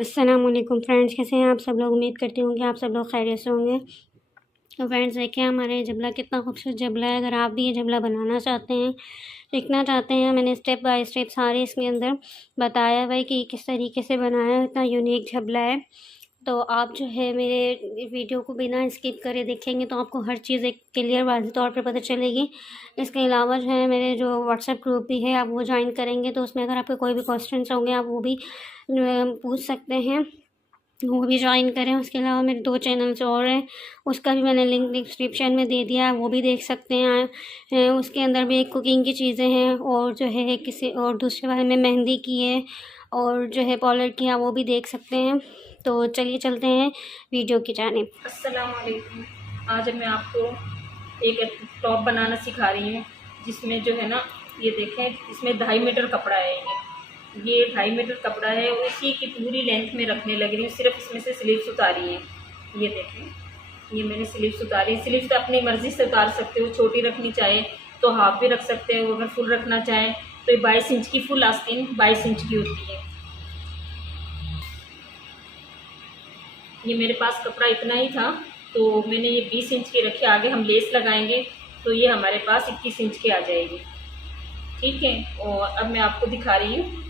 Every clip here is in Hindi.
अस्सलामुअलैकुम फ्रेंड्स, कैसे हैं आप सब लोग। उम्मीद करती हूँ कि आप सब लोग खैरियत से होंगे। तो फ्रेंड्स देखिए, हमारे जबला कितना खूबसूरत जबला है। अगर आप भी ये जबला बनाना चाहते हैं, सीखना चाहते हैं, मैंने स्टेप बाय स्टेप सारे इसके अंदर बताया हुआ है कि किस तरीके से बनाया है। इतना यूनिक जबला है। तो आप जो है मेरे वीडियो को बिना स्किप करे देखेंगे तो आपको हर चीज़ एक क्लियर वाज़ेह तौर पे पता चलेगी। इसके अलावा जो है मेरे जो व्हाट्सएप ग्रुप भी है, आप वो ज्वाइन करेंगे तो उसमें अगर आपके कोई भी क्वेश्चंस होंगे आप वो भी पूछ सकते हैं, वो भी ज्वाइन करें। उसके अलावा मेरे 2 चैनल्स और हैं, उसका भी मैंने लिंक डिस्क्रिप्शन में दे दिया है, वो भी देख सकते हैं। उसके अंदर भी कुकिंग की चीज़ें हैं और जो है किसी और दूसरे बारे में मेहंदी की है और जो है पॉलर की है, वो भी देख सकते हैं। तो चलिए चलते हैं वीडियो की जानिब। अस्सलाम वालेकुम। आज मैं आपको एक टॉप बनाना सिखा रही हूँ, जिसमें जो है ना, ये देखें, इसमें 2.5 मीटर कपड़ा है। ये 2.5 मीटर कपड़ा है, उसी की पूरी लेंथ में रखने लग रही हूँ। सिर्फ इसमें से स्लीव्स उतारी है। ये देखें, ये मैंने स्लीव्स उतारी है। स्लीव्स तो अपनी मर्ज़ी से उतार सकते हो, छोटी रखनी चाहे तो हाफ भी रख सकते हो, अगर फुल रखना चाहें तो ये 22 इंच की फुल आस्तीन 22 इंच की होती है। ये मेरे पास कपड़ा इतना ही था तो मैंने ये 20 इंच की रखी। आगे हम लेस लगाएंगे तो ये हमारे पास 21 इंच की आ जाएगी। ठीक है, और अब मैं आपको दिखा रही हूँ।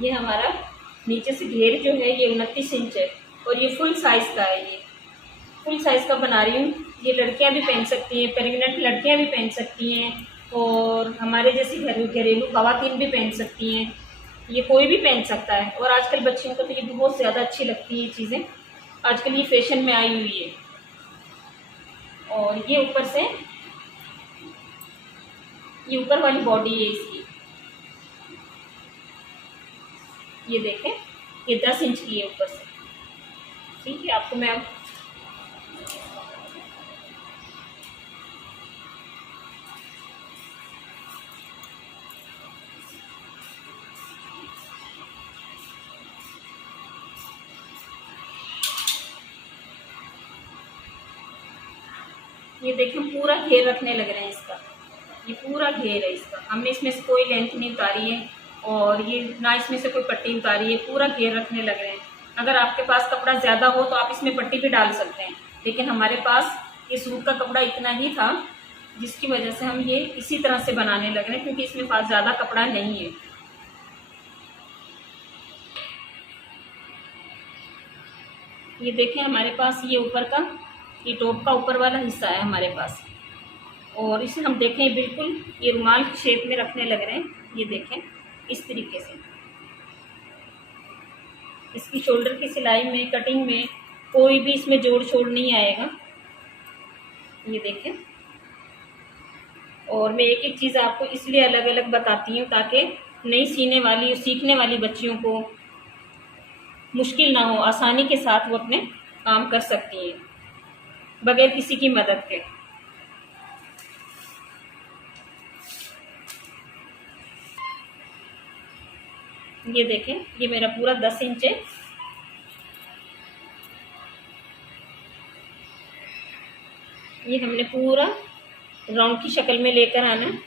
ये हमारा नीचे से घेर जो है ये 29 इंच है और ये फुल साइज़ का है। ये फुल साइज़ का बना रही हूँ। ये लड़कियाँ भी पहन सकती हैं, प्रेग्नेंट लड़कियाँ भी पहन सकती हैं और हमारे जैसी घरेलू ख़वातीन भी पहन सकती हैं। ये कोई भी पहन सकता है और आजकल बच्चियों को तो ये बहुत ज़्यादा अच्छी लगती है ये चीज़ें। आजकल ये फैशन में आई हुई है। और ये ऊपर से, ये ऊपर वाली बॉडी है इसकी। ये देखें, ये 10 इंच की है ऊपर से। ठीक है, आपको मैं अब ये देखें, पूरा घेर रखने लग रहे हैं इसका। ये पूरा घेर है इसका। हमने इसमें से कोई लेंथ नहीं उतारी है और ये ना इसमें से कोई पट्टी उतारी है। पूरा घेर रखने लग रहे हैं। अगर आपके पास कपड़ा ज़्यादा हो तो आप इसमें पट्टी भी डाल सकते हैं, लेकिन हमारे पास ये सूट का कपड़ा इतना ही था, जिसकी वजह से हम ये इसी तरह से बनाने लग रहे हैं, क्योंकि इसमें पास ज़्यादा कपड़ा नहीं है। ये देखें, हमारे पास ये ऊपर का, ये टॉप का ऊपर वाला हिस्सा है हमारे पास, और इसे हम देखें बिल्कुल ये रुमाल की शेप में रखने लग रहे हैं। ये देखें, इस तरीके से इसकी शोल्डर की सिलाई में, कटिंग में कोई भी इसमें जोड़ छोड़ नहीं आएगा। ये देखें, और मैं एक एक चीज़ आपको इसलिए अलग अलग बताती हूँ ताकि नई सीने वाली, सीखने वाली बच्चियों को मुश्किल ना हो, आसानी के साथ वो अपने काम कर सकती हैं बगैर किसी की मदद के। ये देखें, ये मेरा पूरा 10 इंच है। ये हमने पूरा राउंड की शक्ल में लेकर आना है।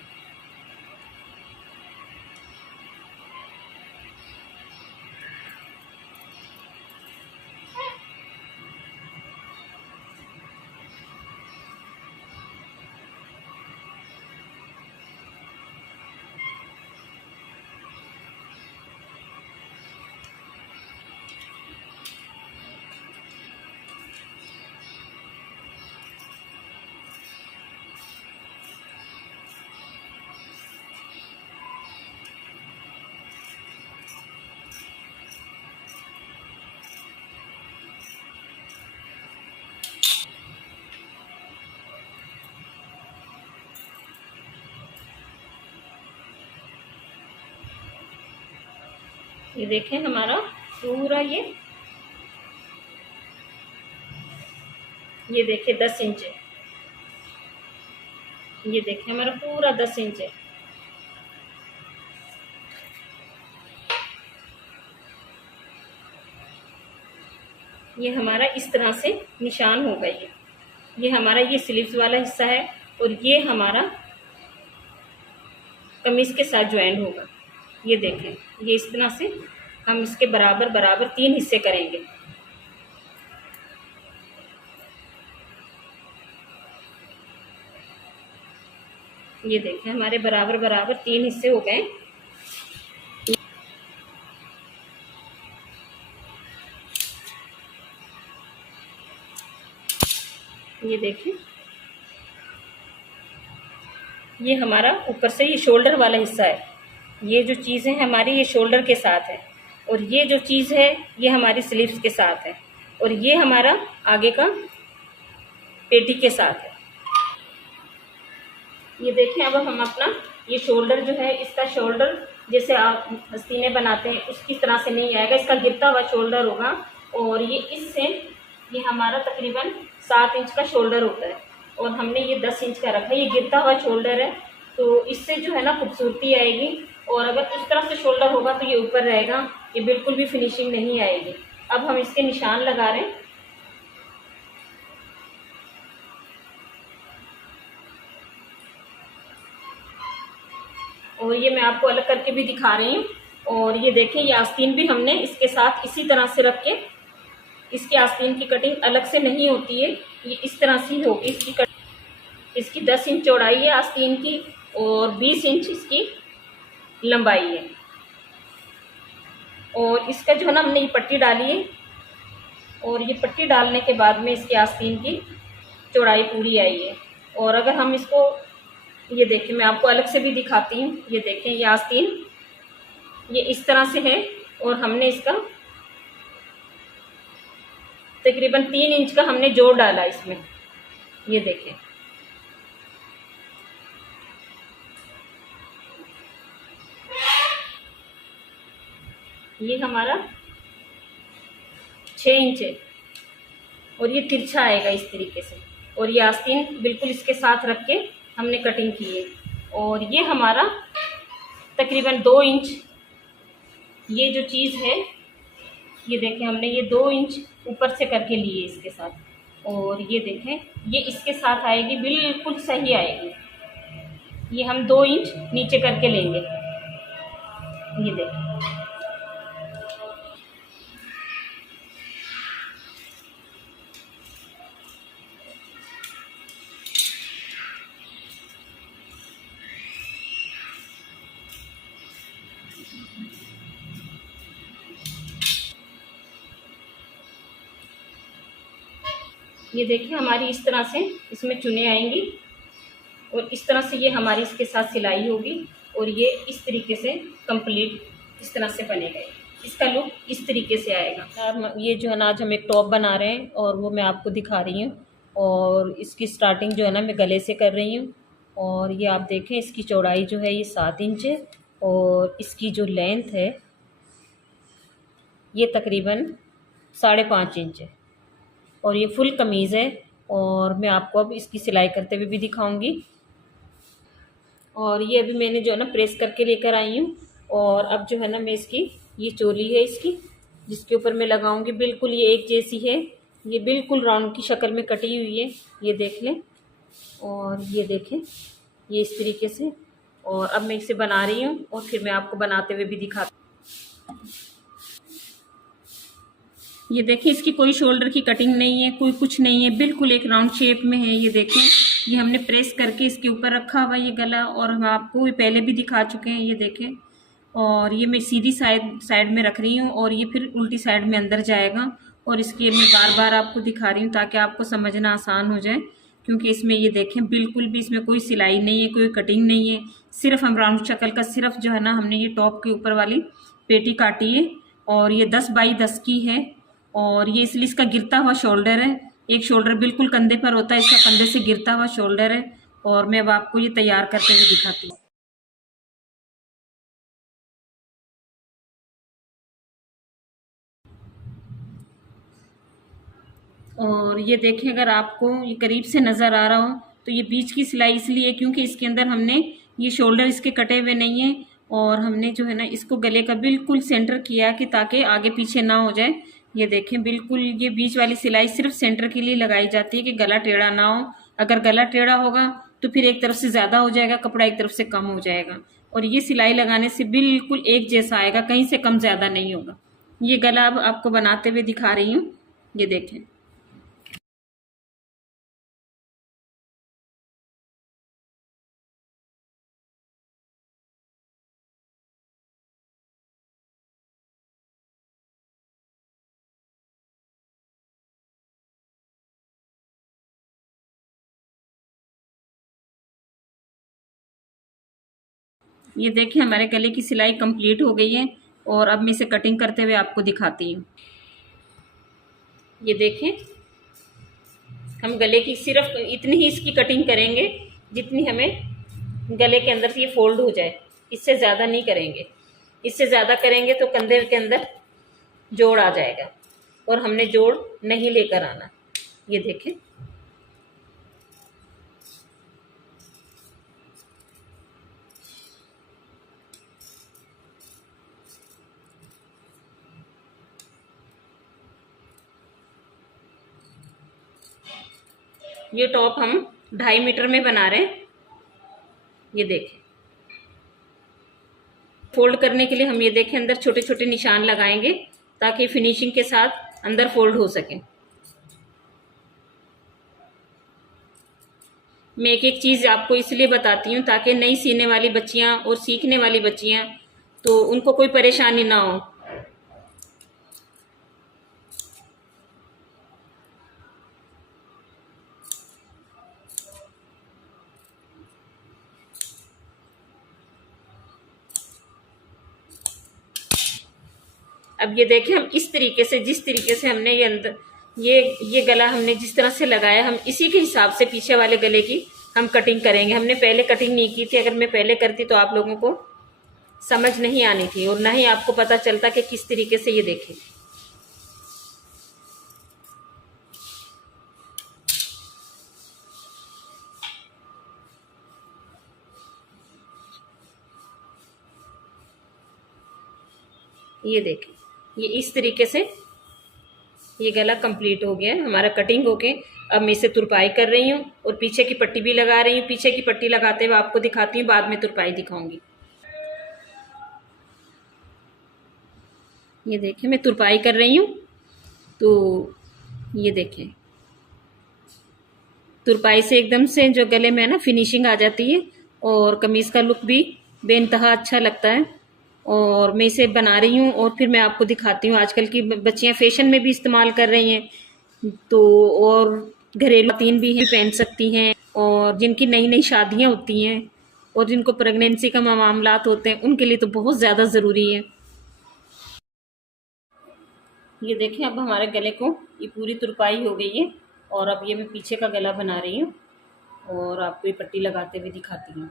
ये देखें, हमारा पूरा ये देखें 10 इंच है। ये देखें, हमारा पूरा 10 इंच है। ये हमारा इस तरह से निशान होगा। ये हमारा ये स्लीव्स वाला हिस्सा है और ये हमारा कमीज़ के साथ ज्वाइन होगा। ये देखें, ये इस तरह से हम इसके बराबर बराबर 3 हिस्से करेंगे। ये देखें, हमारे बराबर बराबर 3 हिस्से हो गए। ये देखें, ये हमारा ऊपर से ये शोल्डर वाला हिस्सा है। ये जो चीज़ है हमारी, ये शोल्डर के साथ है, और ये जो चीज़ है ये हमारी स्लीव्स के साथ है, और ये हमारा आगे का पेटी के साथ है। ये देखें, अब हम अपना ये शोल्डर जो है, इसका शोल्डर जैसे आप हस्तीने बनाते हैं उसकी तरह से नहीं आएगा, इसका गिरता हुआ शोल्डर होगा। और ये इससे ये हमारा तकरीबन 7 इंच का शोल्डर होता है, और हमने ये 10 इंच का रखा है। ये गिरता हुआ शोल्डर है, तो इससे जो है ना खूबसूरती आएगी। और अगर उस तरफ से शोल्डर होगा तो ये ऊपर रहेगा, ये बिल्कुल भी फिनिशिंग नहीं आएगी। अब हम इसके निशान लगा रहे हैं। और ये मैं आपको अलग करके भी दिखा रही हूँ। और ये देखें, ये आस्तीन भी हमने इसके साथ इसी तरह से रख के, इसकी आस्तीन की कटिंग अलग से नहीं होती है, ये इस तरह से होगी इसकी कटिंग। इसकी 10 इंच चौड़ाई है आस्तीन की, और 20 इंच इसकी लंबाई है। और इसका जो है ना, हमने ये पट्टी डाली है, और ये पट्टी डालने के बाद में इसकी आस्तीन की चौड़ाई पूरी आई है। और अगर हम इसको, ये देखें, मैं आपको अलग से भी दिखाती हूँ। ये देखें, ये आस्तीन ये इस तरह से है, और हमने इसका तकरीबन 3 इंच का हमने जोड़ डाला इसमें। ये देखें, ये हमारा 6 इंच है, और ये तिरछा आएगा इस तरीके से। और ये आस्तीन बिल्कुल इसके साथ रख के हमने कटिंग की है। और ये हमारा तकरीबन 2 इंच, ये जो चीज़ है, ये देखें, हमने ये 2 इंच ऊपर से करके लिए इसके साथ। और ये देखें, ये इसके साथ आएगी, बिल्कुल सही आएगी। ये हम 2 इंच नीचे करके लेंगे। ये देखें, ये देखिए, हमारी इस तरह से इसमें चुने आएंगी, और इस तरह से ये हमारी इसके साथ सिलाई होगी। और ये इस तरीके से कंप्लीट इस तरह से बनेगा। इसका लुक इस तरीके से आएगा। ये जो है ना, आज हम एक टॉप बना रहे हैं, और वो मैं आपको दिखा रही हूँ। और इसकी स्टार्टिंग जो है ना, मैं गले से कर रही हूँ। और ये आप देखें, इसकी चौड़ाई जो है ये 7 इंच है, और इसकी जो लेंथ है ये तकरीबन 5.5 इंच है। और ये फुल कमीज़ है, और मैं आपको अब इसकी सिलाई करते हुए भी दिखाऊंगी। और ये अभी मैंने जो है ना प्रेस करके लेकर आई हूँ। और अब जो है ना, मैं इसकी ये चोली है इसकी, जिसके ऊपर मैं लगाऊंगी, बिल्कुल ये एक जैसी है। ये बिल्कुल राउंड की शक्ल में कटी हुई है, ये देख लें। और ये देखें, ये इस तरीके से। और अब मैं इसे बना रही हूँ, और फिर मैं आपको बनाते हुए भी दिखाती हूँ। ये देखें, इसकी कोई शोल्डर की कटिंग नहीं है, कोई कुछ नहीं है, बिल्कुल एक राउंड शेप में है। ये देखें, ये हमने प्रेस करके इसके ऊपर रखा हुआ ये गला, और हम आपको ये पहले भी दिखा चुके हैं। ये देखें, और ये मैं सीधी साइड में रख रही हूँ, और ये फिर उल्टी साइड में अंदर जाएगा। और इसके मैं बार बार आपको दिखा रही हूँ ताकि आपको समझना आसान हो जाए, क्योंकि इसमें ये देखें, बिल्कुल भी इसमें कोई सिलाई नहीं है, कोई कटिंग नहीं है। सिर्फ हम राउंड शक्ल का, सिर्फ जो है ना, हमने ये टॉप के ऊपर वाली पेटी काटी है। और ये 10 बाई 10 की है। और ये इसलिए इसका गिरता हुआ शोल्डर है, एक शोल्डर बिल्कुल कंधे पर होता है, इसका कंधे से गिरता हुआ शोल्डर है। और मैं अब आपको ये तैयार करते हुए दिखाती हूँ। और ये देखें, अगर आपको ये करीब से नज़र आ रहा हो तो ये बीच की सिलाई इसलिए क्योंकि इसके अंदर हमने ये शोल्डर इसके कटे हुए नहीं है, और हमने जो है ना इसको गले का बिल्कुल सेंटर किया कि ताकि आगे पीछे ना हो जाए। ये देखें, बिल्कुल ये बीच वाली सिलाई सिर्फ सेंटर के लिए लगाई जाती है कि गला टेढ़ा ना हो। अगर गला टेढ़ा होगा तो फिर एक तरफ से ज़्यादा हो जाएगा कपड़ा, एक तरफ से कम हो जाएगा। और ये सिलाई लगाने से बिल्कुल एक जैसा आएगा, कहीं से कम ज़्यादा नहीं होगा। ये गला अब आपको बनाते हुए दिखा रही हूँ, ये देखें। ये देखिए हमारे गले की सिलाई कंप्लीट हो गई है और अब मैं इसे कटिंग करते हुए आपको दिखाती हूँ। ये देखें, हम गले की सिर्फ इतनी ही इसकी कटिंग करेंगे जितनी हमें गले के अंदर से ये फोल्ड हो जाए, इससे ज़्यादा नहीं करेंगे। इससे ज़्यादा करेंगे तो कंधे के अंदर जोड़ आ जाएगा और हमने जोड़ नहीं लेकर आना। ये देखें, ये टॉप हम 2.5 मीटर में बना रहे हैं। ये देखें, फोल्ड करने के लिए हम ये देखें अंदर छोटे छोटे निशान लगाएंगे ताकि फिनिशिंग के साथ अंदर फोल्ड हो सके। मैं एक एक चीज़ आपको इसलिए बताती हूँ ताकि नई सीने वाली बच्चियाँ और सीखने वाली बच्चियाँ, तो उनको कोई परेशानी ना हो। अब ये देखें, हम इस तरीके से, जिस तरीके से हमने ये अंदर ये गला हमने जिस तरह से लगाया, हम इसी के हिसाब से पीछे वाले गले की हम कटिंग करेंगे। हमने पहले कटिंग नहीं की थी, अगर मैं पहले करती तो आप लोगों को समझ नहीं आनी थी और ना ही आपको पता चलता कि किस तरीके से। ये देखें, ये देखें, ये इस तरीके से ये गला कंप्लीट हो गया है हमारा कटिंग होके। अब मैं इसे तुरपाई कर रही हूँ और पीछे की पट्टी भी लगा रही हूँ। पीछे की पट्टी लगाते हुए आपको दिखाती हूँ, बाद में तुरपाई दिखाऊंगी। ये देखें, मैं तुरपाई कर रही हूँ, तो ये देखें, तुरपाई से एकदम से जो गले में है ना फिनिशिंग आ जाती है और कमीज़ का लुक भी बेइंतहा अच्छा लगता है। और मैं इसे बना रही हूँ और फिर मैं आपको दिखाती हूँ। आजकल की बच्चियाँ फैशन में भी इस्तेमाल कर रही हैं, तो और घरेलू तीन भी हैं, पहन सकती हैं। और जिनकी नई नई शादियाँ होती हैं और जिनको प्रेगनेंसी का मामलात होते हैं, उनके लिए तो बहुत ज़्यादा ज़रूरी है। ये देखें, अब हमारे गले को ये पूरी तुरपाई हो गई है और अब ये मैं पीछे का गला बना रही हूँ और आपको ये पट्टी लगाते हुए दिखाती हूँ।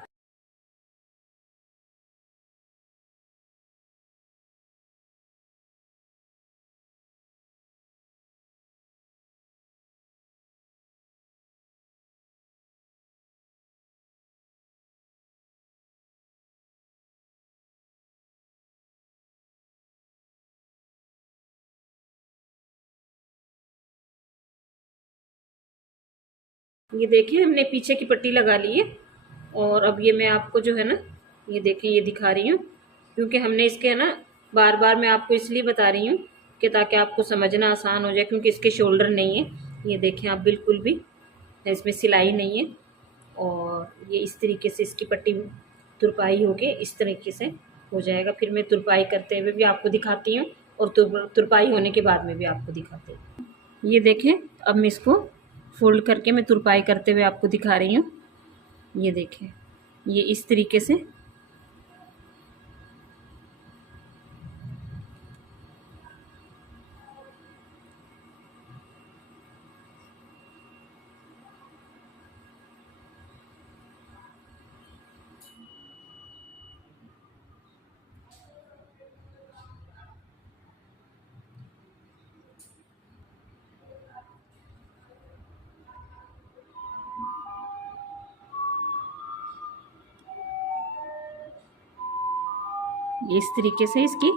ये देखिए, हमने पीछे की पट्टी लगा ली है और अब ये मैं आपको जो है ना, ये देखें, ये दिखा रही हूँ क्योंकि हमने इसके है ना, बार बार मैं आपको इसलिए बता रही हूँ कि ताकि आपको समझना आसान हो जाए, क्योंकि इसके शोल्डर नहीं है। ये देखें आप, बिल्कुल भी इसमें सिलाई नहीं है और ये इस तरीके से इसकी पट्टी तुरपाई होके इस तरीके से हो जाएगा। फिर मैं तुरपाई करते हुए भी आपको दिखाती हूँ और तुरपाई होने के बाद में भी आपको दिखाती हूँ। ये देखें, अब मैं इसको फोल्ड करके मैं तुरपाई करते हुए आपको दिखा रही हूँ। ये देखें, ये इस तरीके से इसकी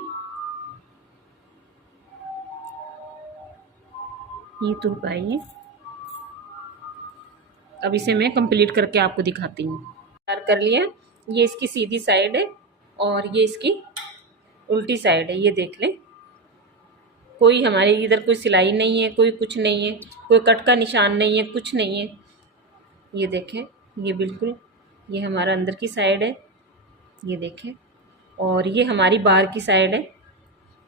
ये तुरपाई है। अब इसे मैं कंप्लीट करके आपको दिखाती हूँ। तैयार कर लिया ये इसकी सीधी साइड है और ये इसकी उल्टी साइड है। ये देख लें, कोई हमारे इधर कोई सिलाई नहीं है, कोई कुछ नहीं है, कोई कट का निशान नहीं है, कुछ नहीं है। ये देखें, ये बिल्कुल, ये हमारा अंदर की साइड है, ये देखें, और ये हमारी बाहर की साइड है।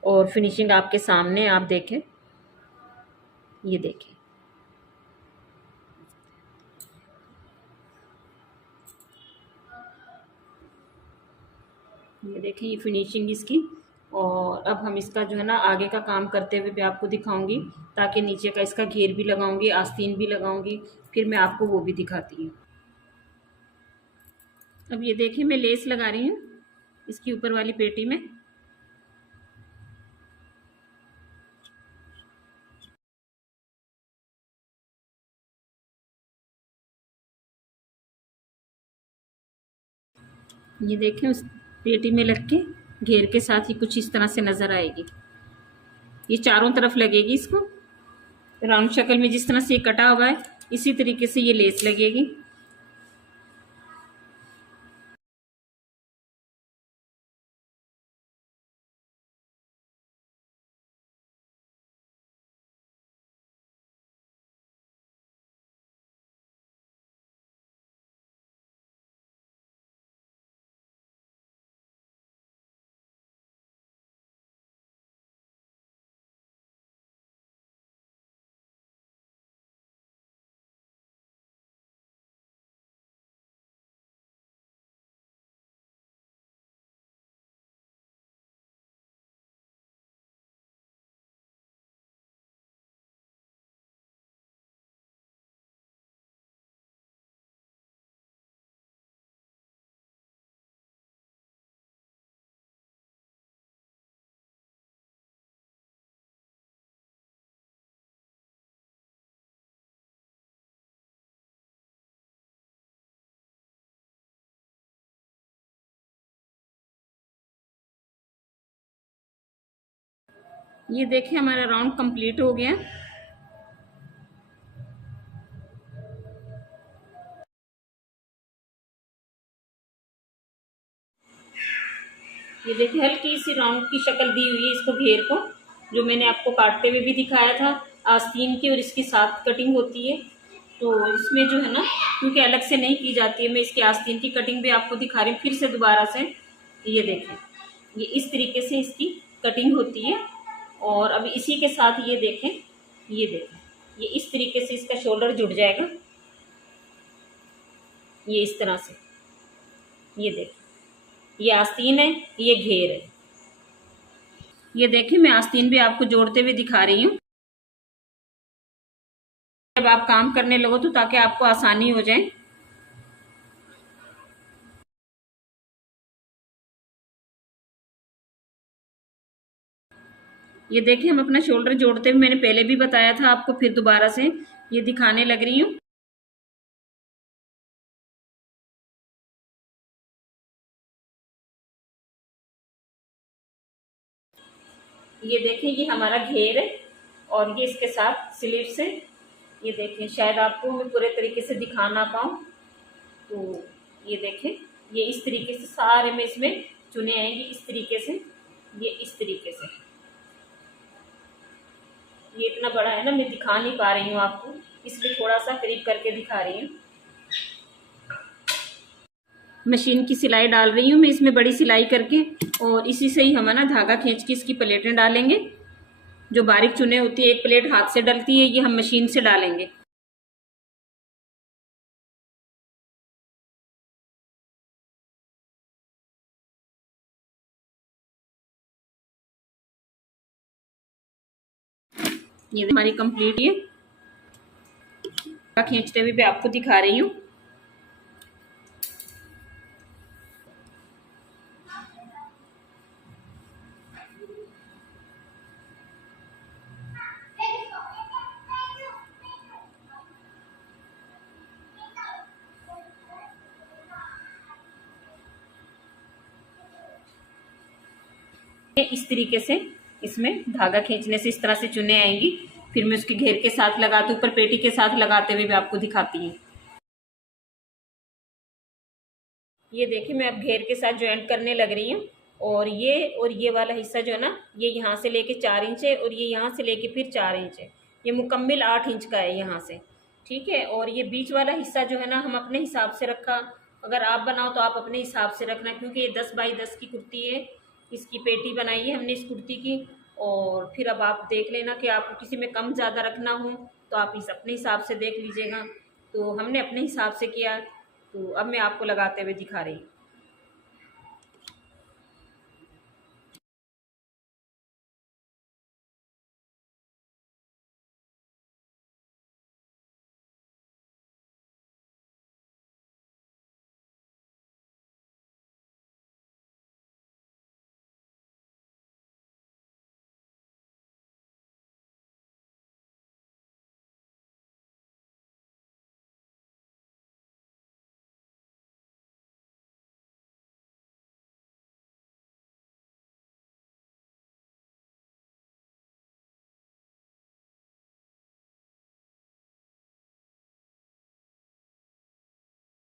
और फिनिशिंग आपके सामने, आप देखें, ये देखें, ये देखें, ये फिनिशिंग इसकी। और अब हम इसका जो है ना आगे का काम करते हुए भी आपको दिखाऊंगी, ताकि नीचे का इसका घेर भी लगाऊंगी, आस्तीन भी लगाऊंगी, फिर मैं आपको वो भी दिखाती हूँ। अब ये देखिए, मैं लेस लगा रही हूँ इसकी ऊपर वाली पेटी में। ये देखें, उस पेटी में लग के घेर के साथ ही कुछ इस तरह से नज़र आएगी। ये चारों तरफ लगेगी, इसको राउंड शक्ल में जिस तरह से ये कटा हुआ है इसी तरीके से ये लेस लगेगी। ये देखिए, हमारा राउंड कंप्लीट हो गया। ये देखिए, हल्की सी राउंड की शक्ल दी हुई है इसको, घेर को, जो मैंने आपको काटते हुए भी दिखाया था आस्तीन की, और इसकी साथ कटिंग होती है। तो इसमें जो है ना, क्योंकि अलग से नहीं की जाती है, मैं इसकी आस्तीन की कटिंग भी आपको दिखा रही हूँ फिर से दोबारा से। ये देखें, ये इस तरीके से इसकी कटिंग होती है। और अभी इसी के साथ ये देखें, ये देखें, ये इस तरीके से इसका शोल्डर जुड़ जाएगा, ये इस तरह से। ये देखें, ये आस्तीन है, ये घेर है। ये देखिए, मैं आस्तीन भी आपको जोड़ते हुए दिखा रही हूँ, जब आप काम करने लगो तो ताकि आपको आसानी हो जाए। ये देखिए, हम अपना शोल्डर जोड़ते हुए, मैंने पहले भी बताया था आपको, फिर दोबारा से ये दिखाने लग रही हूँ। ये देखें, ये हमारा घेर है और ये इसके साथ स्लीव्स है। ये देखें, शायद आपको मैं पूरे तरीके से दिखा ना पाऊँ, तो ये देखें, ये इस तरीके से सारे में इसमें चुने आएंगे, इस तरीके से, ये इस तरीके से। ये इतना बड़ा है ना, मैं दिखा नहीं पा रही हूँ आपको, इसलिए थोड़ा सा करीब करके दिखा रही हूँ। मशीन की सिलाई डाल रही हूँ मैं इसमें, बड़ी सिलाई करके, और इसी से ही हम ना धागा खींच के इसकी प्लेटें डालेंगे। जो बारीक चुने होती है, एक प्लेट हाथ से डलती है, ये हम मशीन से डालेंगे। ये हमारी कंप्लीट, ये खींचते हुए भी आपको दिखा रही हूँ। इस तरीके से इसमें धागा खींचने से इस तरह से चुने आएंगी, फिर मैं उसके घेर के साथ लगाते, ऊपर पेटी के साथ लगाते हुए भी आपको दिखाती हूँ। ये देखिए मैं अब घेर के साथ ज्वाइंट करने लग रही हूँ। और ये वाला हिस्सा जो है ना, ये यहाँ से लेके 4 इंच है और ये यहाँ से लेके फिर 4 इंच है। ये मुकम्मल 8 इंच का है यहाँ से, ठीक है। और ये बीच वाला हिस्सा जो है ना, हम अपने हिसाब से रखा। अगर आप बनाओ तो आप अपने हिसाब से रखना, क्योंकि ये 10 बाई 10 की कुर्ती है, इसकी पेटी बनाई है हमने इस कुर्ती की। और फिर अब आप देख लेना कि आपको किसी में कम ज़्यादा रखना हो तो आप इस अपने हिसाब से देख लीजिएगा। तो हमने अपने हिसाब से किया। तो अब मैं आपको लगाते हुए दिखा रही हूँ।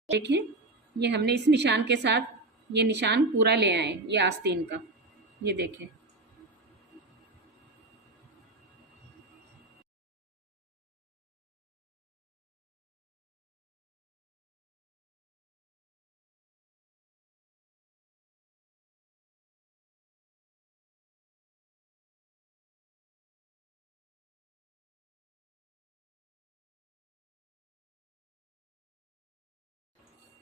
देखिए ये हमने इस निशान के साथ ये निशान पूरा ले आए, ये आस्तीन का, ये देखें।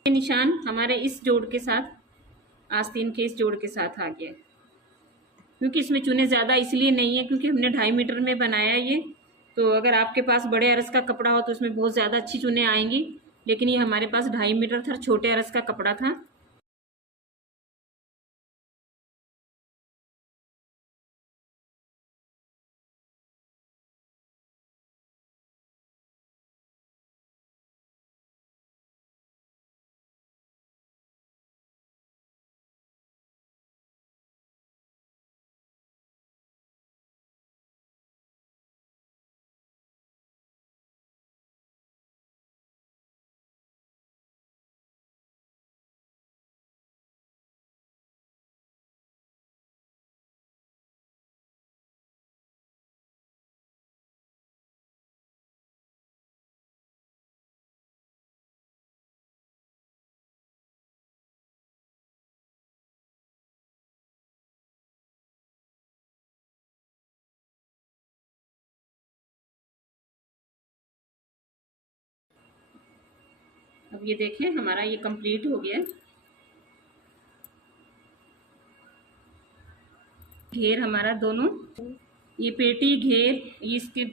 ये निशान हमारे इस जोड़ के साथ, आस्तीन के इस जोड़ के साथ आ गया। क्योंकि इसमें चुने ज़्यादा इसलिए नहीं है क्योंकि हमने 2.5 मीटर में बनाया ये। तो अगर आपके पास बड़े अरस का कपड़ा हो तो उसमें बहुत ज़्यादा अच्छी चुने आएंगी, लेकिन ये हमारे पास 2.5 मीटर था, छोटे अरस का कपड़ा था। अब ये देखें हमारा ये कंप्लीट हो गया। घेर हमारा दोनों, ये पेटी घेर, ये इसके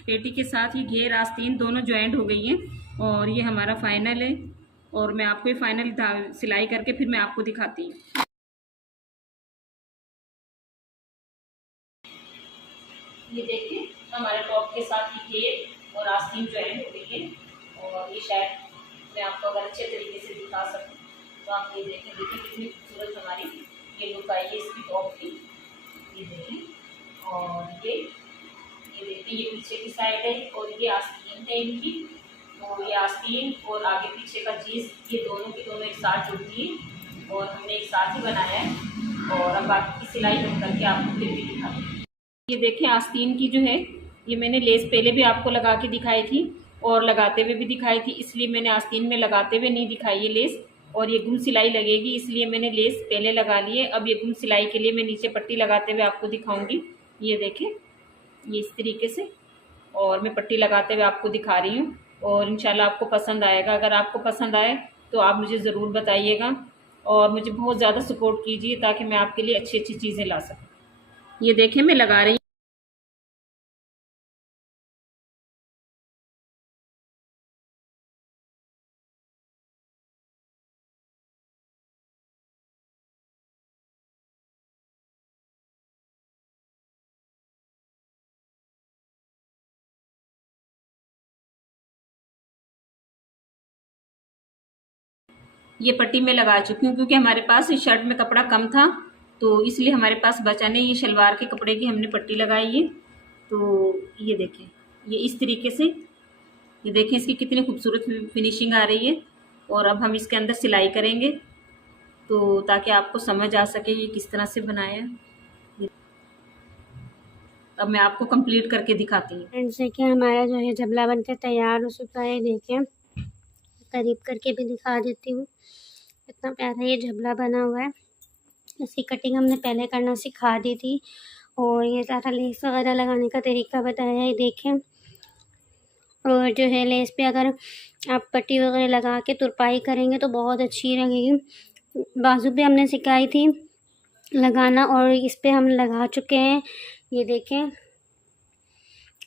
पेटी के साथ ये घेर आस्तीन दोनों ज्वाइंट हो गई हैं। और ये हमारा फाइनल है। और मैं आपको ये फाइनल सिलाई करके फिर मैं आपको दिखाती हूँ। ये देखिए हमारे टॉप के साथ ये घेर और आस्तीन ज्वाइंट हो गई है। और ये शायद मैं आपको अगर अच्छे तरीके से दिखा सकूँ तो आप ये देखें, देखिए कितनी खूबसूरत हमारी ये लुक आई है इसकी टॉप की। ये देखें, और ये देखिए ये पीछे की साइड है और ये आस्तीन है इनकी। तो ये आस्तीन और आगे पीछे का चीज़ ये दोनों की दोनों एक साथ जुड़ती है और हमने एक साथ ही बनाया है। और अब बाकी की सिलाई बन करके आपको फिर भी दिखाती हूँ। ये देखें आस्तीन की जो है, ये मैंने लेस पहले भी आपको लगा के दिखाई थी और लगाते हुए भी दिखाई थी, इसलिए मैंने आस्तीन में लगाते हुए नहीं दिखाई है लेस। और ये गुम सिलाई लगेगी इसलिए मैंने लेस पहले लगा ली है। अब ये गुम सिलाई के लिए मैं नीचे पट्टी लगाते हुए आपको दिखाऊंगी। ये देखें ये इस तरीके से, और मैं पट्टी लगाते हुए आपको दिखा रही हूँ। और इंशाल्लाह आपको पसंद आएगा। अगर आपको पसंद आए तो आप मुझे ज़रूर बताइएगा और मुझे बहुत ज़्यादा सपोर्ट कीजिए ताकि मैं आपके लिए अच्छी अच्छी चीज़ें ला सकूँ। ये देखें मैं लगा रही हूँ। ये पट्टी में लगा चुकी हूँ क्योंकि हमारे पास इस शर्ट में कपड़ा कम था, तो इसलिए हमारे पास बचा नहीं। ये शलवार के कपड़े की हमने पट्टी लगाई है। तो ये देखें ये इस तरीके से, ये देखें इसकी कितनी खूबसूरत फिनिशिंग आ रही है। और अब हम इसके अंदर सिलाई करेंगे। तो ताकि आपको समझ आ सके ये किस तरह से बनाया है। अब मैं आपको कंप्लीट करके दिखाती हूँ। फ्रेंड्स देखिए हमारा जो है जबला बनकर तैयार हो चुका है। देखिए करीब करके भी दिखा देती हूँ, इतना प्यारा ये जबला बना हुआ है। इसकी कटिंग हमने पहले करना सिखा दी थी और ये सारा लेस वगैरह लगाने का तरीका बताया है। देखें, और जो है लेस पे अगर आप पट्टी वगैरह लगा के तुरपाई करेंगे तो बहुत अच्छी लगेगी। बाजू पे हमने सिखाई थी लगाना और इस पे हम लगा चुके हैं, ये देखें।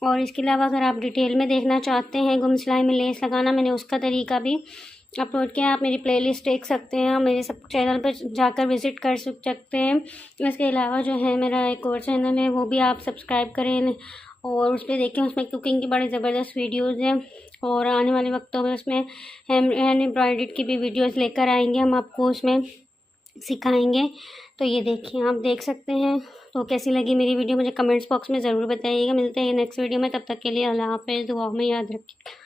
और इसके अलावा अगर आप डिटेल में देखना चाहते हैं गुम सिलाई में लेस लगाना, मैंने उसका तरीका भी अपलोड किया है। आप मेरी प्लेलिस्ट देख सकते हैं, आप मेरे सब चैनल पर जाकर विज़िट कर सकते हैं। इसके अलावा जो है मेरा एक और चैनल है, वो भी आप सब्सक्राइब करें और उस पर देखें, उसमें कुकिंग की बड़ी ज़बरदस्त वीडियोज़ हैं। और आने वाले वक्तों में उसमें हैंड एम्ब्रॉयडरी की भी वीडियोज़ लेकर आएंगे, हम आपको उसमें सिखाएंगे। तो ये देखिए आप देख सकते हैं। तो कैसी लगी मेरी वीडियो मुझे कमेंट्स बॉक्स में ज़रूर बताइएगा। मिलते हैं नेक्स्ट वीडियो में, तब तक के लिए अल्लाह हाफ़िज़, दुआ में याद रखिए।